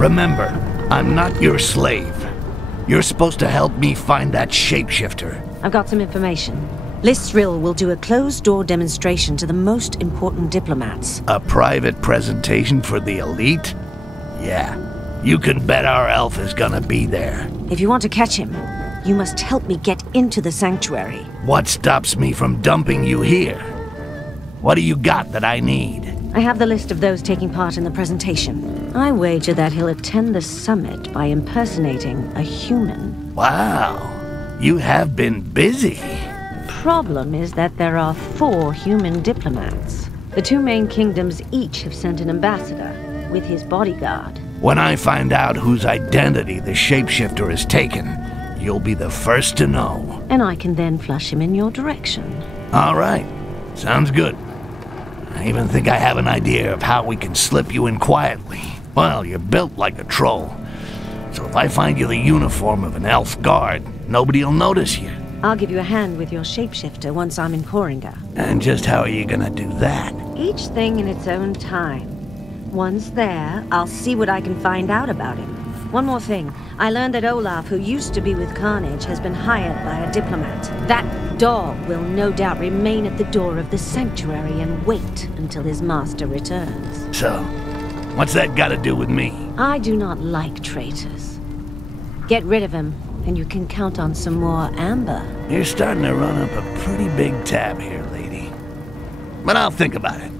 Remember, I'm not your slave. You're supposed to help me find that shapeshifter. I've got some information. Lysrill will do a closed-door demonstration to the most important diplomats. A private presentation for the elite? Yeah, you can bet our elf is gonna be there. If you want to catch him, you must help me get into the sanctuary. What stops me from dumping you here? What do you got that I need? I have the list of those taking part in the presentation. I wager that he'll attend the summit by impersonating a human. Wow, you have been busy. Problem is that there are 4 human diplomats. The 2 main kingdoms each have sent an ambassador with his bodyguard. When I find out whose identity the shapeshifter has taken, you'll be the first to know. And I can then flush him in your direction. All right, sounds good. I even think I have an idea of how we can slip you in quietly. Well, you're built like a troll. So if I find you the uniform of an elf guard, nobody'll notice you. I'll give you a hand with your shapeshifter once I'm in Koringa. And just how are you gonna do that? Each thing in its own time. Once there, I'll see what I can find out about him. One more thing. I learned that Olaf, who used to be with Carnage, has been hired by a diplomat. That dog will no doubt remain at the door of the sanctuary and wait until his master returns. So, what's that got to do with me? I do not like traitors. Get rid of him, and you can count on some more amber. You're starting to run up a pretty big tab here, lady. But I'll think about it.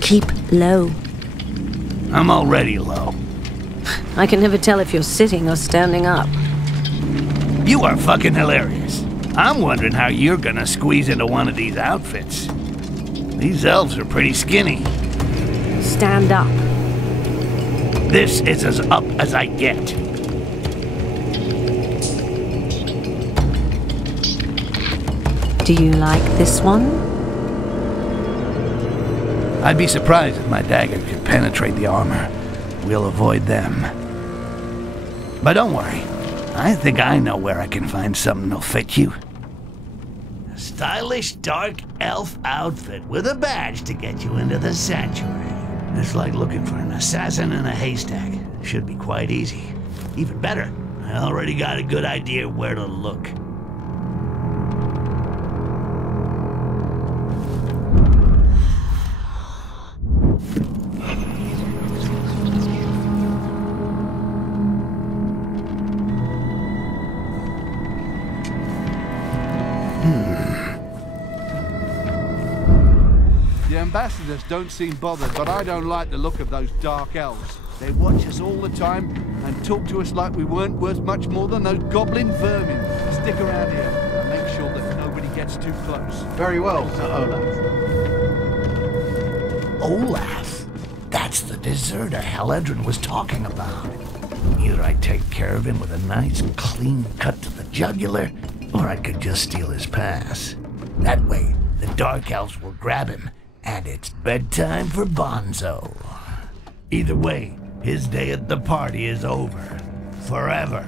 Keep low. I'm already low. I can never tell if you're sitting or standing up. You are fucking hilarious. I'm wondering how you're gonna squeeze into one of these outfits. These elves are pretty skinny. Stand up. This is as up as I get. Do you like this one? I'd be surprised if my dagger could penetrate the armor. We'll avoid them. But don't worry. I think I know where I can find something that'll fit you. A stylish dark elf outfit with a badge to get you into the sanctuary. It's like looking for an assassin in a haystack. Should be quite easy. Even better, I already got a good idea where to look. The ambassadors don't seem bothered, but I don't like the look of those dark elves. They watch us all the time and talk to us like we weren't worth much more than those goblin vermin. Stick around here and make sure that nobody gets too close. Very well, Sir Olaf. Olaf? That's the deserter Haledrin was talking about. Either I take care of him with a nice, clean cut to the jugular, or I could just steal his pass. That way, the Dark Elves will grab him, and it's bedtime for Bonzo. Either way, his day at the party is over. Forever.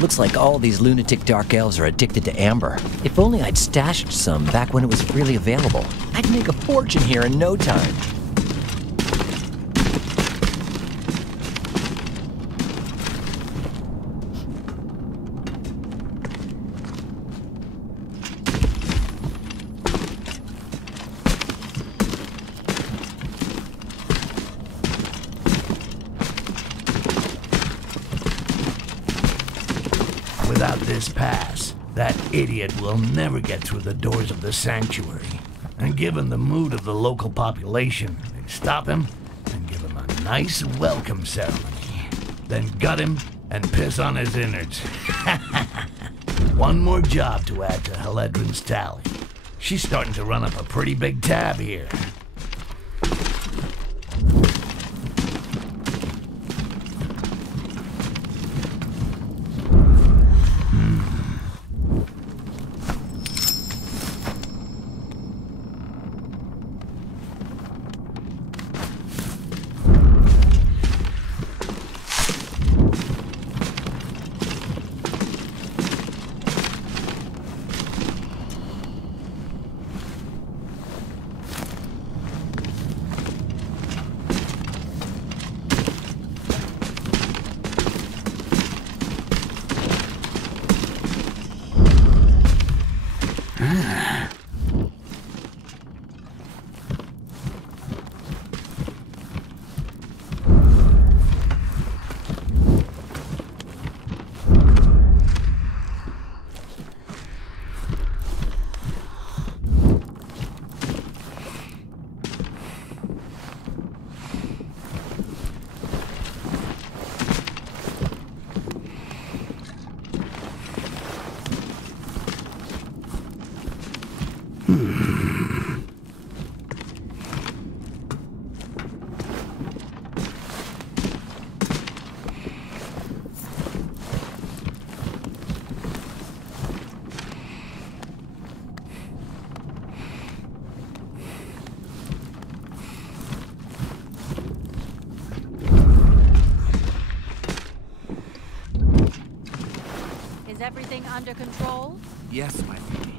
Looks like all these lunatic dark elves are addicted to amber. If only I'd stashed some back when it was freely available. I'd make a fortune here in no time. Without this pass, that idiot will never get through the doors of the sanctuary. And given the mood of the local population, they'd stop him and give him a nice welcome ceremony. Then gut him and piss on his innards. One more job to add to Heledrin's tally. She's starting to run up a pretty big tab here. Is everything under control? Yes, my lady.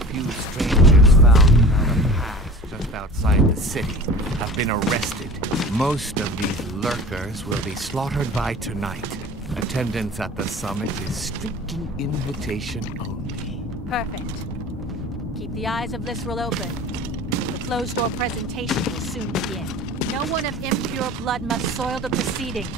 A few strangers found without a pass just outside the city have been arrested. Most of these lurkers will be slaughtered by tonight. Attendance at the summit is strictly invitation only. Perfect. Keep the eyes of Lisrel open. The closed-door presentation will soon begin. No one of impure blood must soil the proceedings.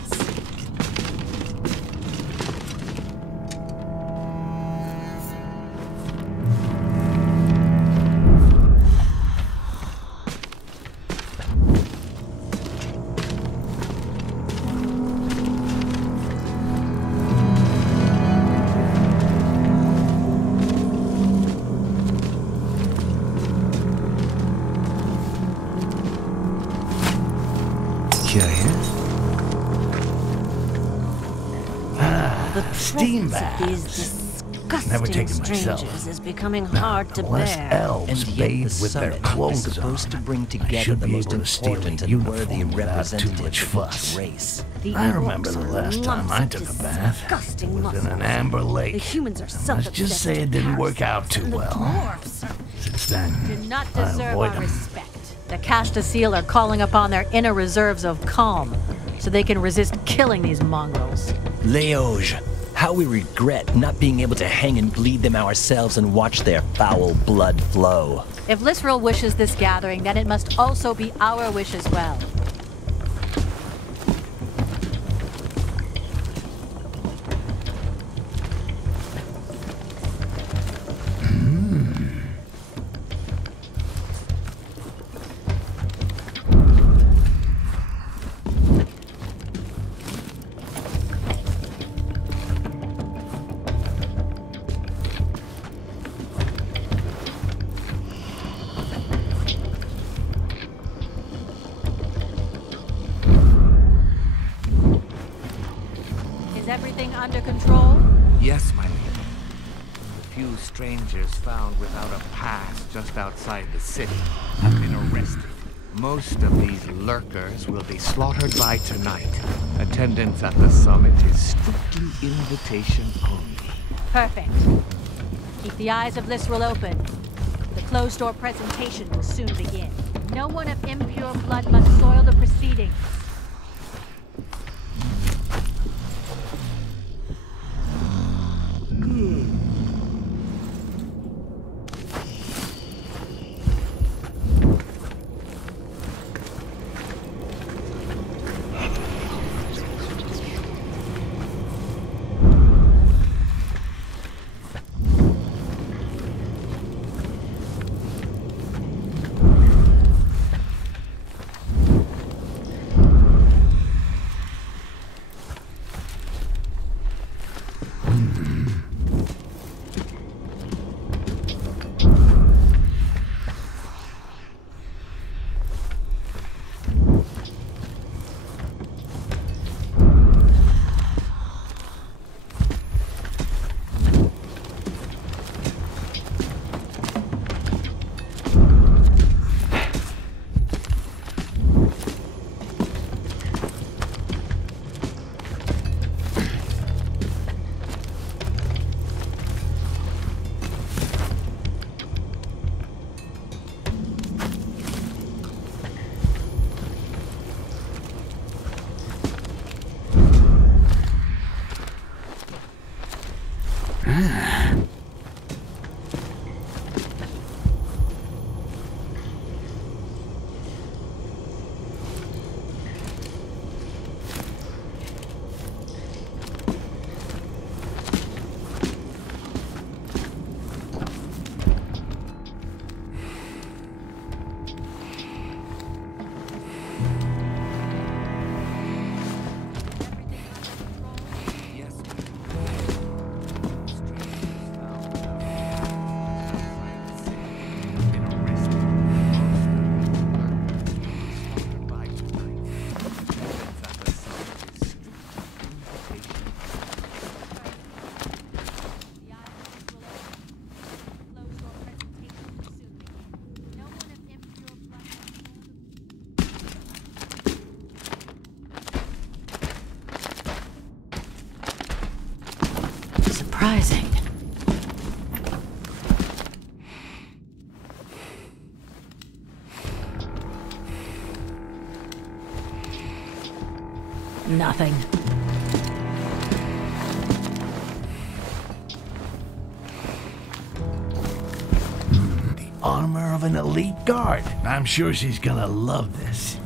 Steam These baths. disgusting Never taken strangers myself. is becoming hard to Unless bear. elves And yet the bathe with their summit clothes is supposed on, to bring I together should the be most able to steal a important and worthy uniform without too representatives much of fuss. each race. The I remember orcs the are last time lumps I of took a bath. disgusting It was in an muscles. amber lake. The humans are And self-obsessed. let's just say it didn't work out too and the well. dwarfs are Since then, Do not I deserve avoid our them. respect. The Castasiel are calling upon their inner reserves of calm, so they can resist killing these mongrels. Leoge, how we regret not being able to hang and bleed them ourselves and watch their foul blood flow. If Lisrel wishes this gathering, then it must also be our wish as well. Is everything under control? Yes, my lady. A few strangers found without a pass just outside the city have been arrested. Most of these lurkers will be slaughtered by tonight. Attendance at the summit is strictly invitation only. Perfect. Keep the eyes of Lysrel open. The closed-door presentation will soon begin. No one of impure blood must soil the proceedings. Surprising. Nothing. The armor of an elite guard. I'm sure she's gonna love this.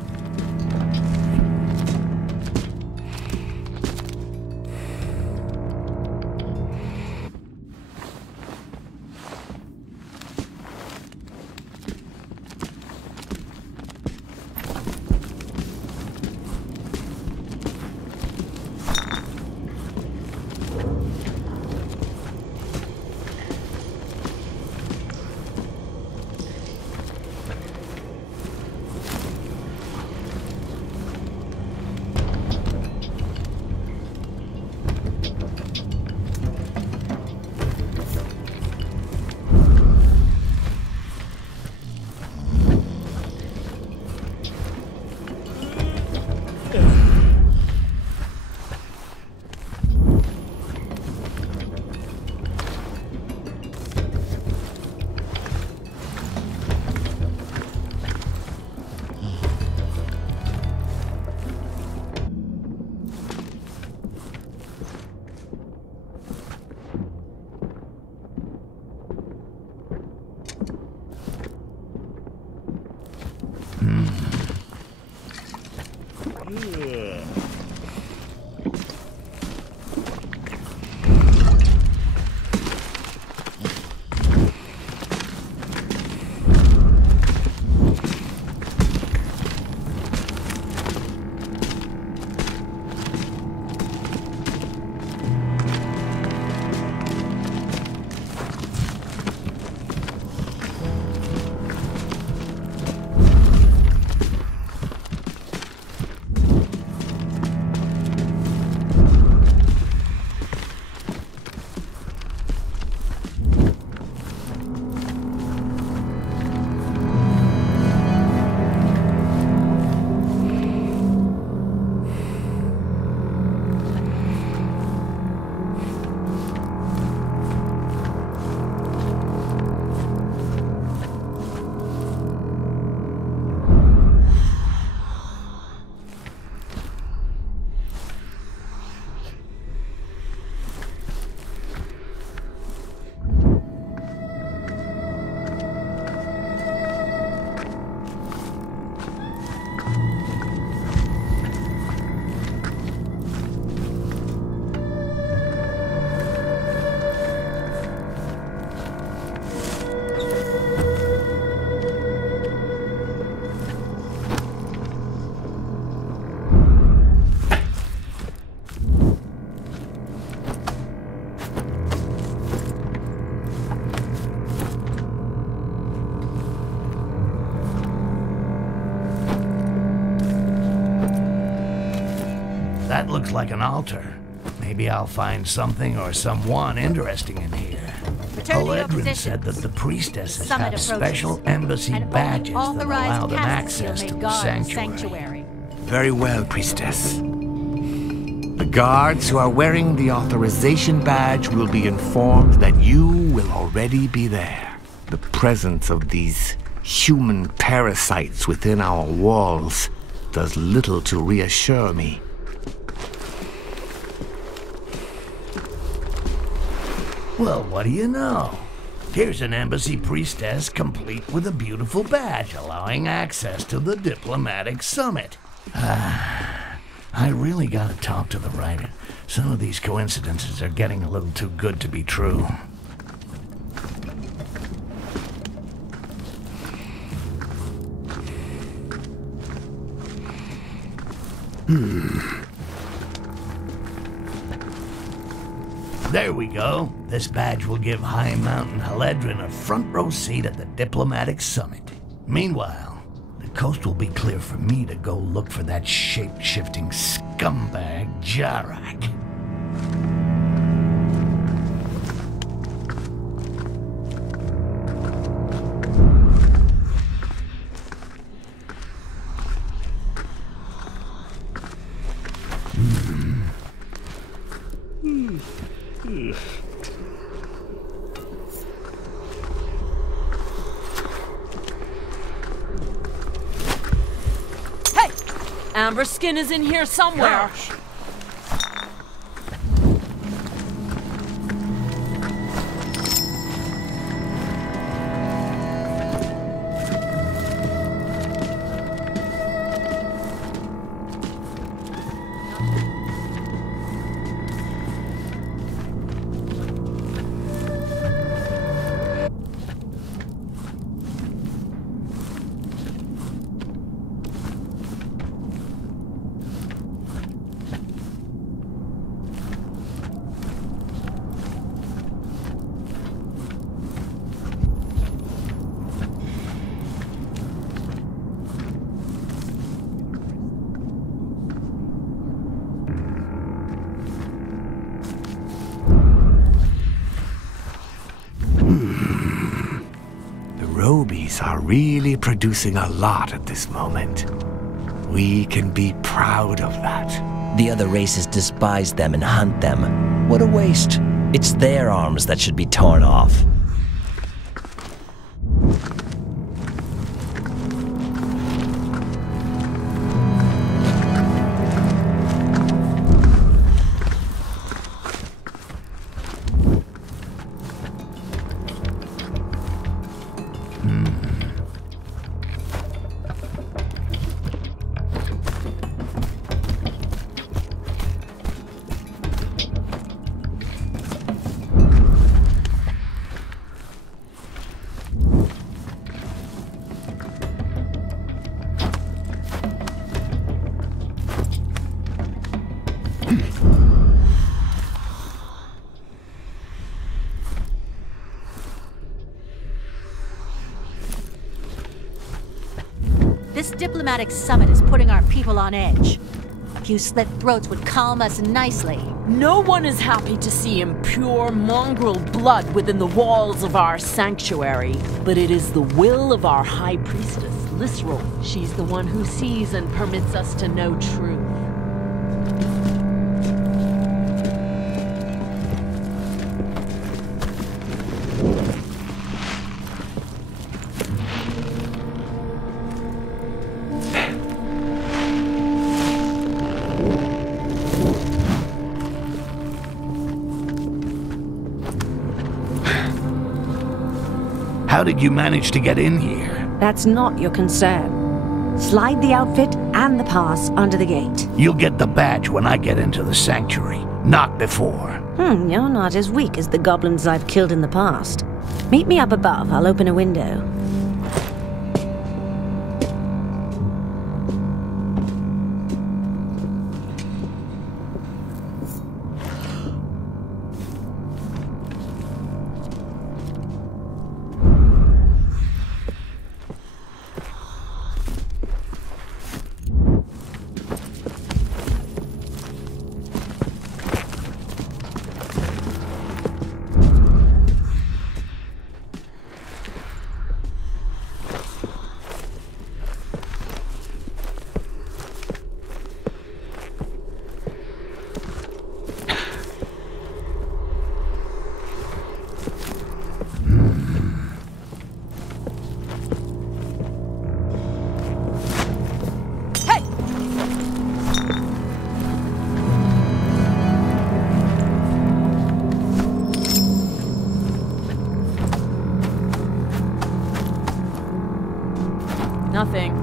That looks like an altar. Maybe I'll find something or someone interesting in here. Return to your Oledrin positions. said that the priestesses Summit have approaches, special embassy and only badges that authorized allow them castes access may to the guard sanctuary. Very well, priestess. The guards who are wearing the authorization badge will be informed that you will already be there. The presence of these human parasites within our walls does little to reassure me. Well, what do you know? Here's an embassy priestess complete with a beautiful badge allowing access to the diplomatic summit. I really gotta talk to the writer. Some of these coincidences are getting a little too good to be true. There we go. This badge will give High Mountain Oledrin a front row seat at the diplomatic summit. Meanwhile, the coast will be clear for me to go look for that shape-shifting scumbag Jarak. Amber Skin is in here somewhere. Are really producing a lot at this moment. We can be proud of that. The other races despise them and hunt them. What a waste. It's their arms that should be torn off. This diplomatic summit is putting our people on edge. A few slit throats would calm us nicely. No one is happy to see impure mongrel blood within the walls of our sanctuary. But it is the will of our High Priestess, Lisrel. She's the one who sees and permits us to know truth. How did you manage to get in here? That's not your concern. Slide the outfit and the pass under the gate. You'll get the badge when I get into the sanctuary, not before. You're not as weak as the goblins I've killed in the past. Meet me up above. I'll open a window. nothing.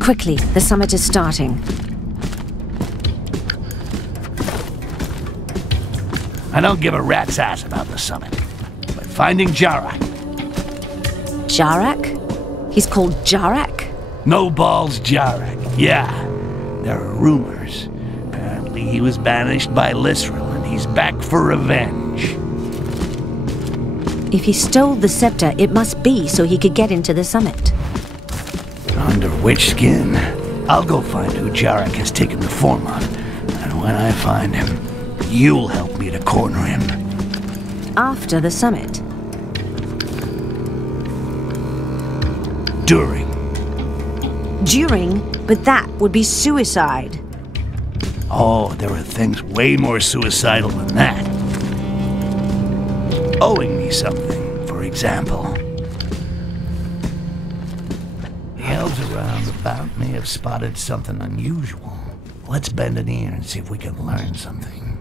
Quickly, the summit is starting. I don't give a rat's ass about the summit. But finding Jarak. Jarak? He's called Jarak? No balls Jarak. Yeah. There are rumors. Apparently he was banished by Lisrel and he's back for revenge. If he stole the scepter, it must be so he could get into the summit. Under which skin? I'll go find who Jarak has taken the form on. And when I find him, you'll help me to corner him. After the summit? During. During? But that would be suicide. Oh, there are things way more suicidal than that. Owing me something, for example. The elves around about me have spotted something unusual. Let's bend an ear and see if we can learn something.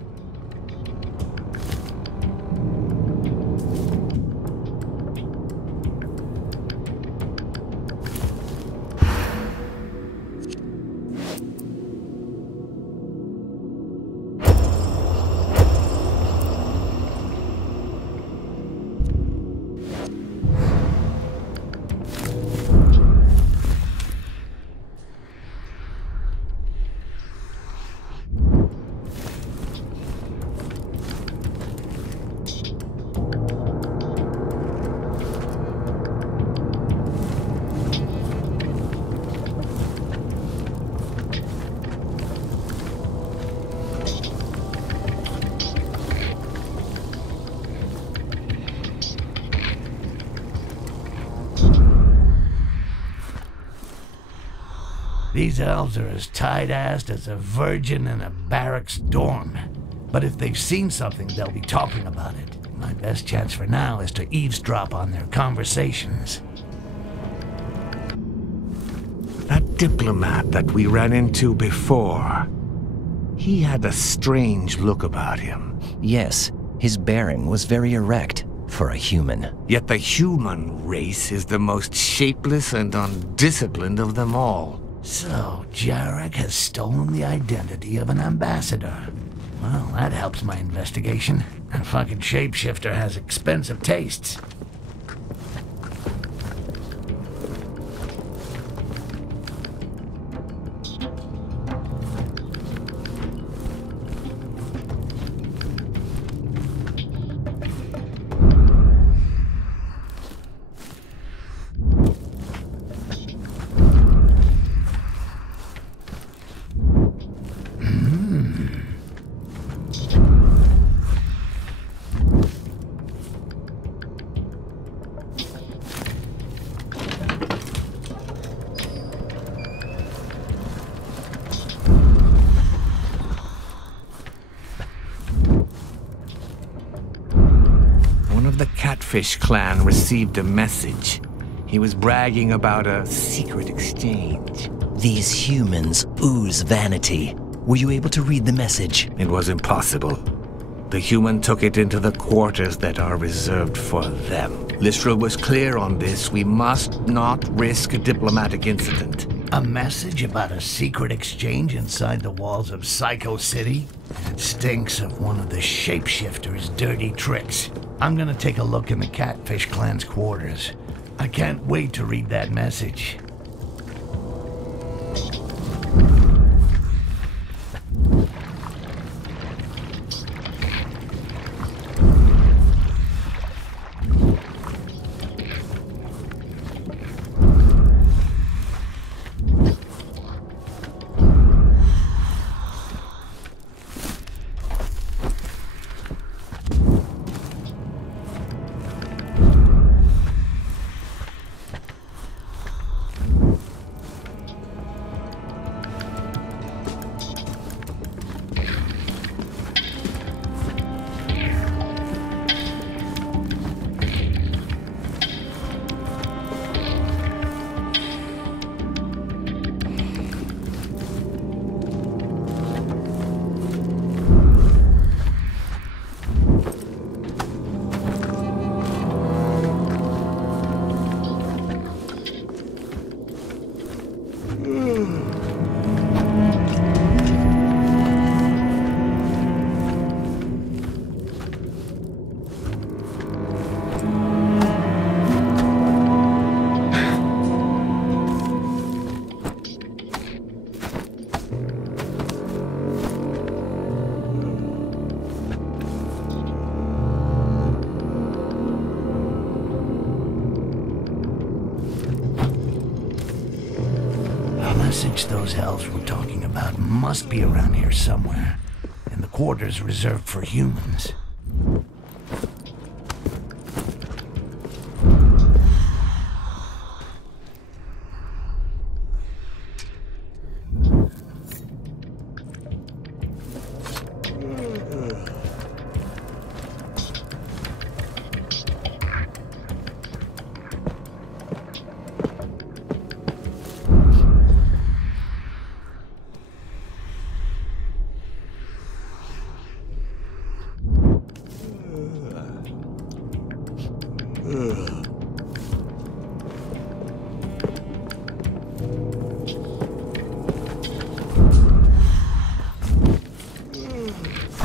These elves are as tight-assed as a virgin in a barracks dorm. But if they've seen something, they'll be talking about it. My best chance for now is to eavesdrop on their conversations. That diplomat that we ran into before, he had a strange look about him. Yes, his bearing was very erect for a human. Yet the human race is the most shapeless and undisciplined of them all. So, Jarek has stolen the identity of an ambassador. Well, that helps my investigation. That fucking shapeshifter has expensive tastes. Fish clan received a message. He was bragging about a secret exchange. These humans ooze vanity. Were you able to read the message? It was impossible. The human took it into the quarters that are reserved for them. Lystra was clear on this. We must not risk a diplomatic incident. A message about a secret exchange inside the walls of Psycho City? It stinks of one of the shapeshifter's dirty tricks. I'm gonna take a look in the Catfish clan's quarters. I can't wait to read that message. Those elves we're talking about must be around here somewhere, in the quarters reserved for humans.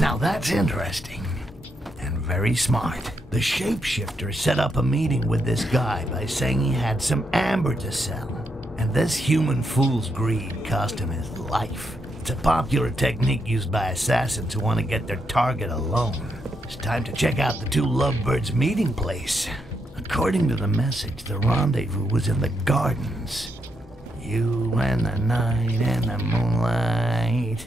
Now that's interesting, and very smart. The shapeshifter set up a meeting with this guy by saying he had some amber to sell, and this human fool's greed cost him his life. It's a popular technique used by assassins who want to get their target alone. It's time to check out the two lovebirds' meeting place. According to the message, the rendezvous was in the gardens. You and the night and the moonlight.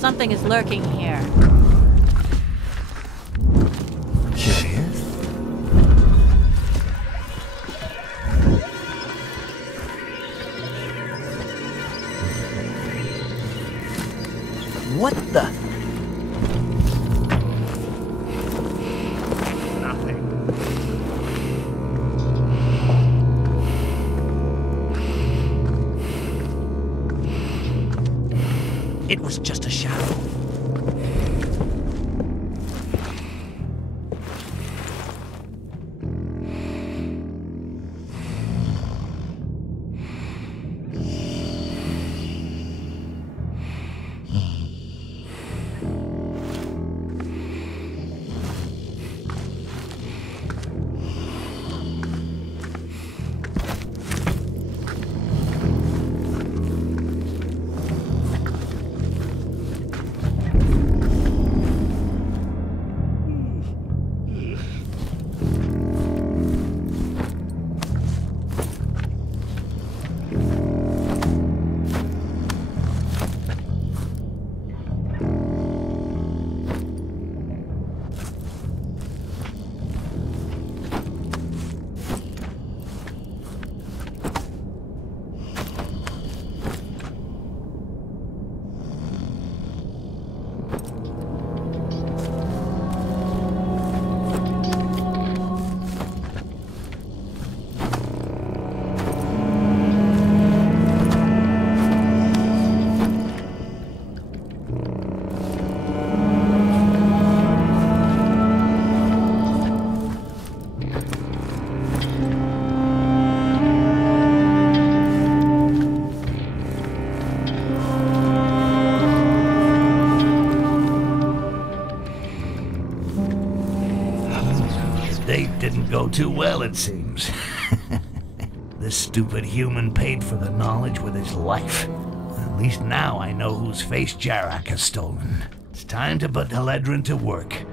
Something is lurking here. Here he is. What the? Nothing. It was just a shadow. Didn't go too well, it seems. This stupid human paid for the knowledge with his life. At least now I know whose face Jarak has stolen. It's time to put Haledrin to work.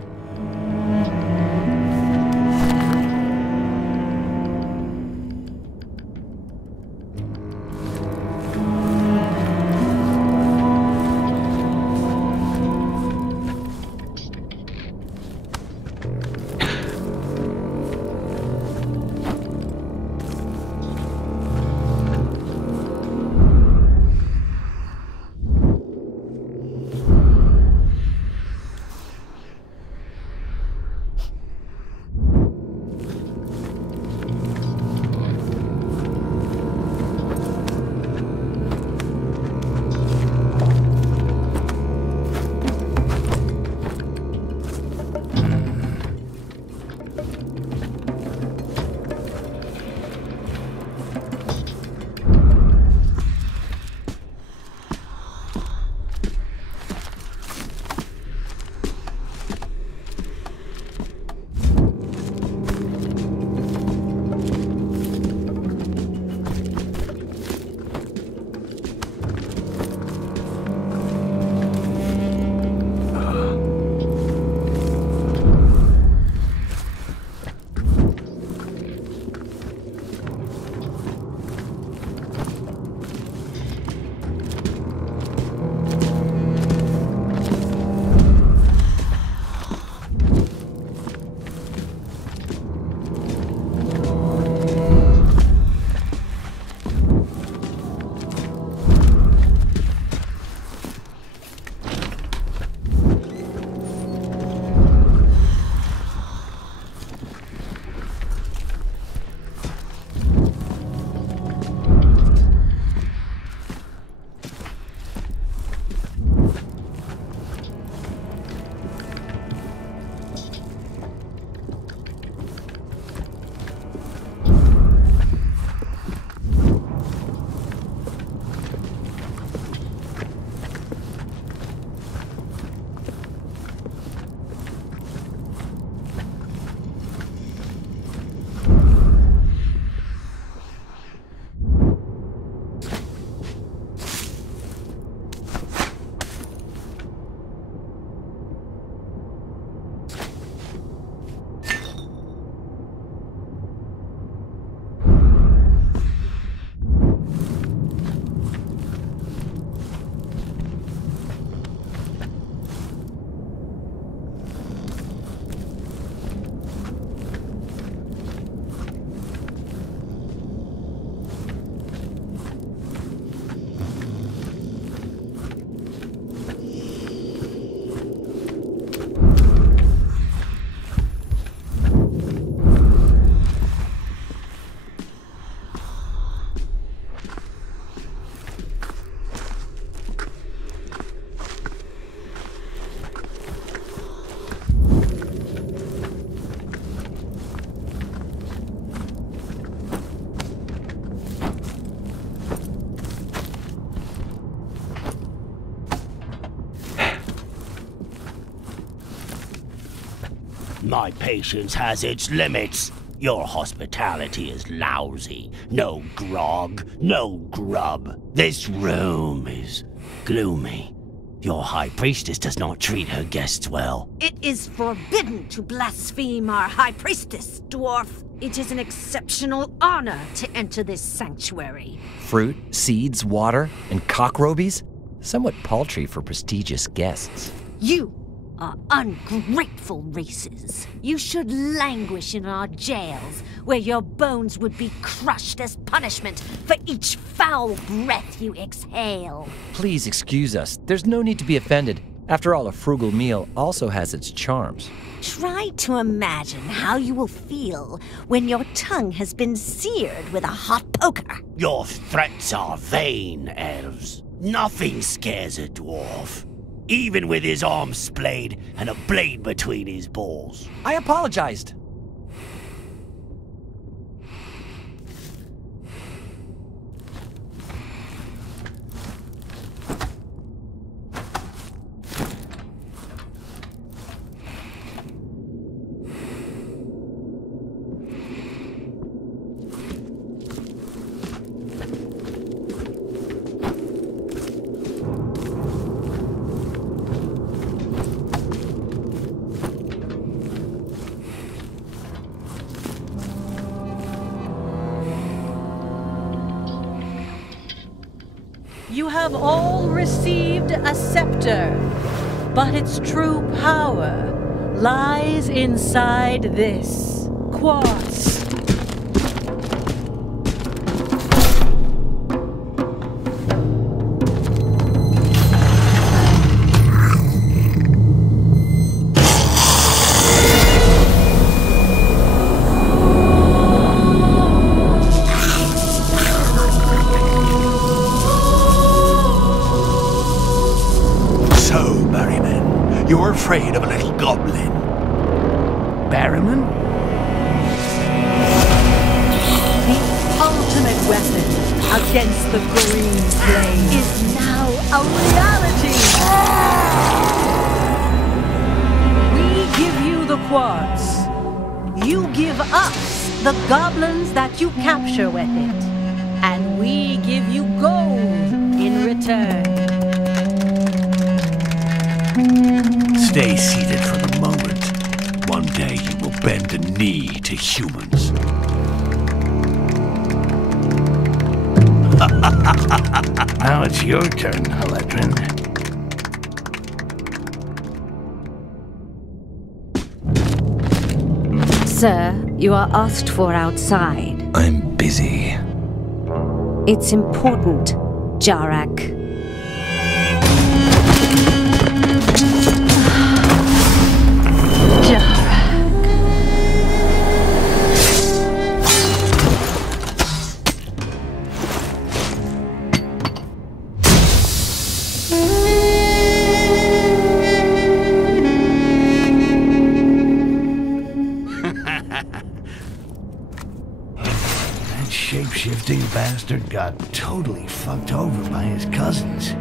My patience has its limits. Your hospitality is lousy. No grog, no grub. This room is gloomy. Your high priestess does not treat her guests well. It is forbidden to blaspheme our high priestess, dwarf. It is an exceptional honor to enter this sanctuary. Fruit, seeds, water, and cockrobies? Somewhat paltry for prestigious guests. You are ungrateful races. You should languish in our jails, where your bones would be crushed as punishment for each foul breath you exhale. Please excuse us. There's no need to be offended. After all, a frugal meal also has its charms. Try to imagine how you will feel when your tongue has been seared with a hot poker. Your threats are vain, elves. Nothing scares a dwarf. Even with his arm splayed and a blade between his balls. I apologized. You have all received a scepter, but its true power lies inside this quartz. You're afraid of a little goblin. Barrowman? The ultimate weapon against the green flame is now a reality! We give you the quartz. You give us the goblins that you capture with it. And we give you gold in return. Stay seated for the moment. One day you will bend a knee to humans. Now it's your turn, Haledrin. Sir, you are asked for outside. I'm busy. It's important, Jarak. Shape-shifting bastard got totally fucked over by his cousins.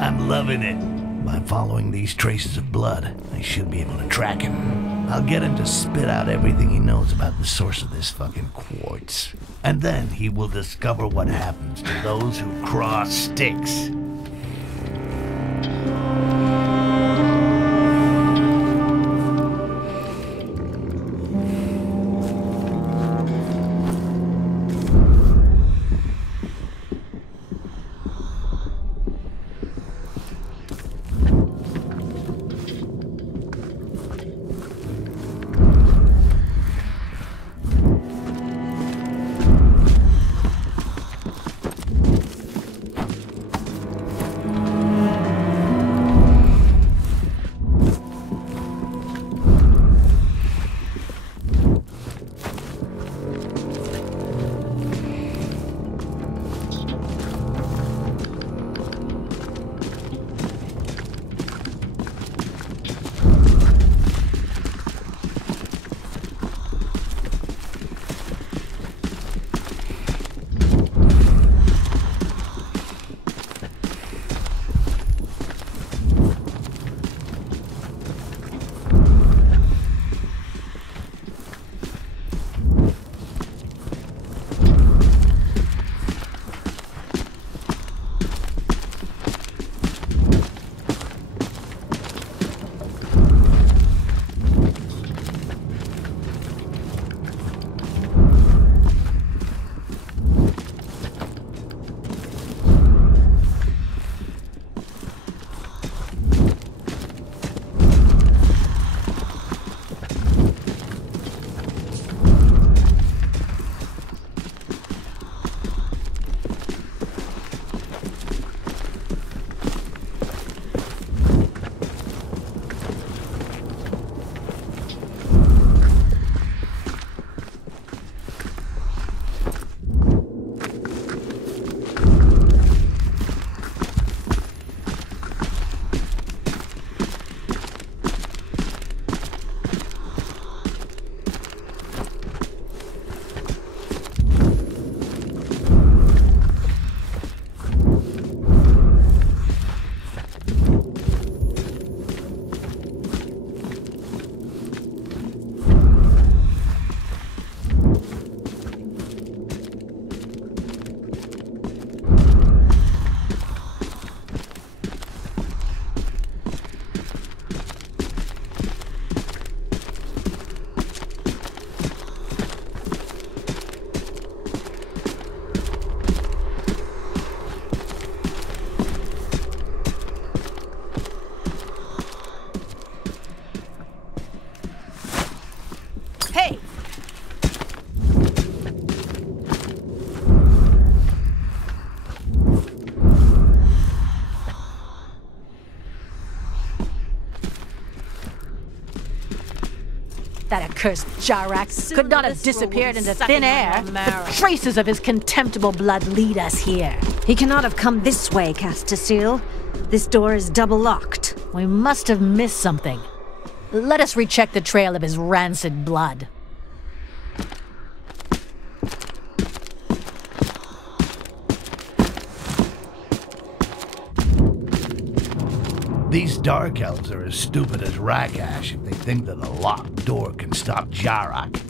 I'm loving it. By following these traces of blood, I should be able to track him. I'll get him to spit out everything he knows about the source of this fucking quartz. And then he will discover what happens to those who cross Styx. That accursed Jarak could not have disappeared into thin air. marrow. The traces of his contemptible blood lead us here. He cannot have come this way, Castasil. This door is double locked. We must have missed something. Let us recheck the trail of his rancid blood. These Dark Elves are as stupid as Rakash if they think that a locked door can stop Jarak.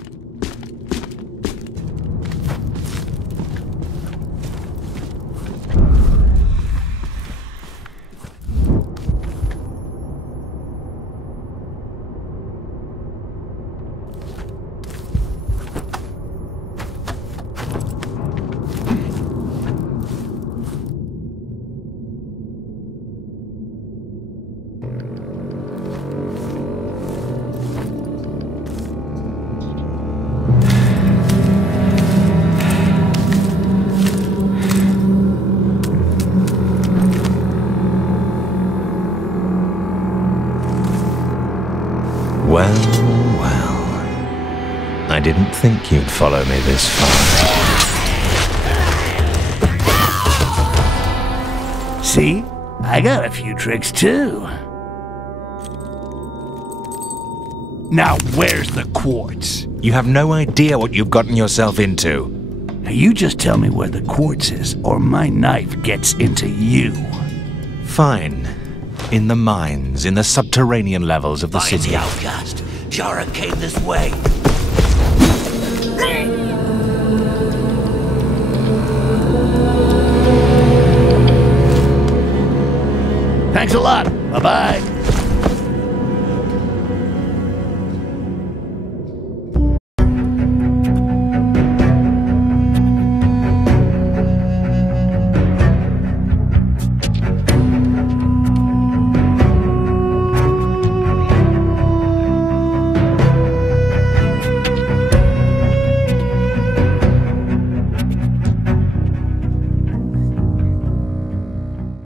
I didn't think you'd follow me this far. See? I got a few tricks too. Now where's the quartz? You have no idea what you've gotten yourself into. Now you just tell me where the quartz is, or my knife gets into you. Fine. In the mines, in the subterranean levels of the Find city. the outcast. Jarak came this way. Thanks a lot. Bye-bye.